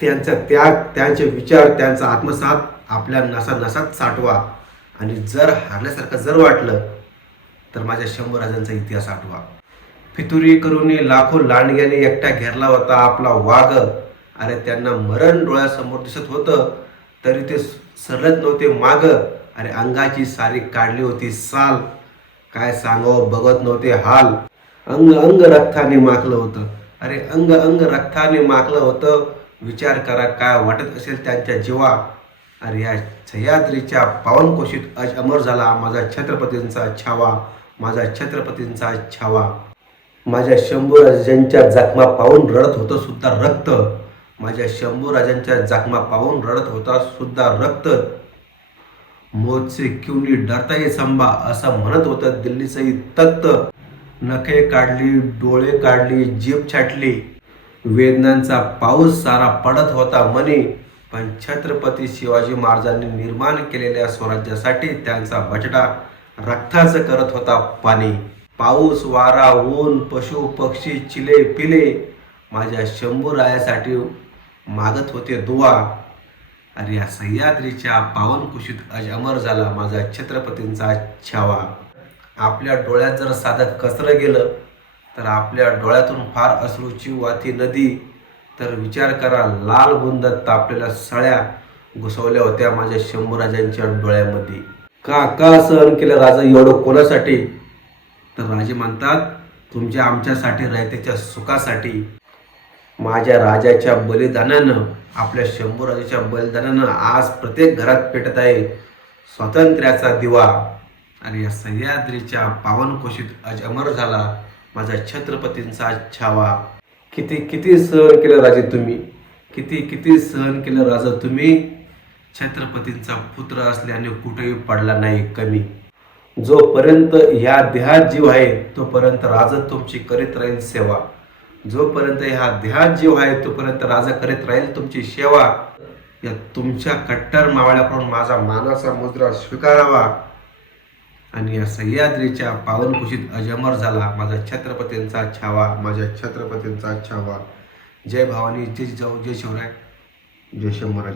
त्यांचा त्याग, त्यांचे विचार, त्यांचा आत्मसात आपल्या नसानसात साठवा. आणि जर हारल्यासारखं जर वाटलं तर माझ्या शंभूराजांचा इतिहास आठवा. फितुरी करून लाखो लांडग्याने एकटा घेरला होता आपला वाघ. अरे त्यांना मरण डोळ्यासमोर दिसत होतं तरी ते सरळत नव्हते माग. अरे अंगाची सारी काढली होती साल, काय सांगावं बघत नव्हते हाल. अंग अंग रक्ताने माखलं होतं. अरे अंग अंग रक्ताने माखलं होतं. विचार करा काय वाटत असेल त्यांच्या जीवा. अरे या सह्याद्रीच्या पावनकोशीत आज अमर झाला माझा छत्रपतींचा छावा, माझा छत्रपतींचा छावा. माझ्या शंभूराजांच्या जखमा पाहून रडत होतं सुद्धा रक्त. माझ्या शंभूराजांच्या जखमा पाहून रडत होता सुद्धा रक्त. मौत से क्यों नहीं डरता ये संभा, असं म्हणत होतं दिल्लीचंही तख्त. नखे काढली, डोळे काढली, जीभ छाटली, वेदनांचा पाऊस सारा पडत होता मनी. पण छत्रपती शिवाजी महाराजांनी निर्माण केलेल्या स्वराज्यासाठी त्यांचा बछडा रक्ताचं करत होता पाणी. पाऊस, वारा, ऊन, पशु पक्षी, चिले पिले माझ्या शंभूरायासाठी मागत होते दुवा. अरे या सह्याद्रीच्या पावनकुशीत आज अमर झाला माझा छत्रपतींचा छावा. आपल्या डोळ्यात जर साधं कचरं गेलं तर आपल्या डोळ्यातून फार अश्रूची वाहती नदी. तर विचार करा लाल बुंदात तापलेल्या सळ्या घुसवल्या होत्या माझ्या शंभूराजांच्या डोळ्यामध्ये. का का सहन केलं राजा एवढं कोणासाठी? तर राजे म्हणतात तुमच्या आमच्यासाठी, रयतेच्या सुखासाठी. माझ्या राजाच्या बलिदानानं, आपल्या शंभूराजाच्या बलिदानानं आज प्रत्येक घरात पेटत आहे स्वातंत्र्याचा दिवा. आणि या सह्याद्रीच्या पावनकोशीत आज अमर झाला माझा छत्रपतींचा छावा. किती किती सहन केलं राजे तुम्ही, किती किती सहन केलं राजा तुम्ही. छत्रपतींचा पुत्र असल्याने कुठेही पडला नाही कमी. जोपर्यंत ह्या देहात जीव आहे तोपर्यंत राजा तुमची करीत राहील सेवा. जोपर्यंत ह्या देहात जीव आहे तोपर्यंत राजा करीत राहील तुमची सेवा. या तुमच्या कट्टर मावळ्याकडून माझा मानाचा मुद्रा स्वीकारावा. आणि या सह्याद्रीच्या पावनकुशीत अजमर झाला माझा छत्रपतींचा छावा, माझ्या छत्रपतींचा छावा. जय भवानी, जय जिजाऊ, जय शिवराय, जय शंभूराज.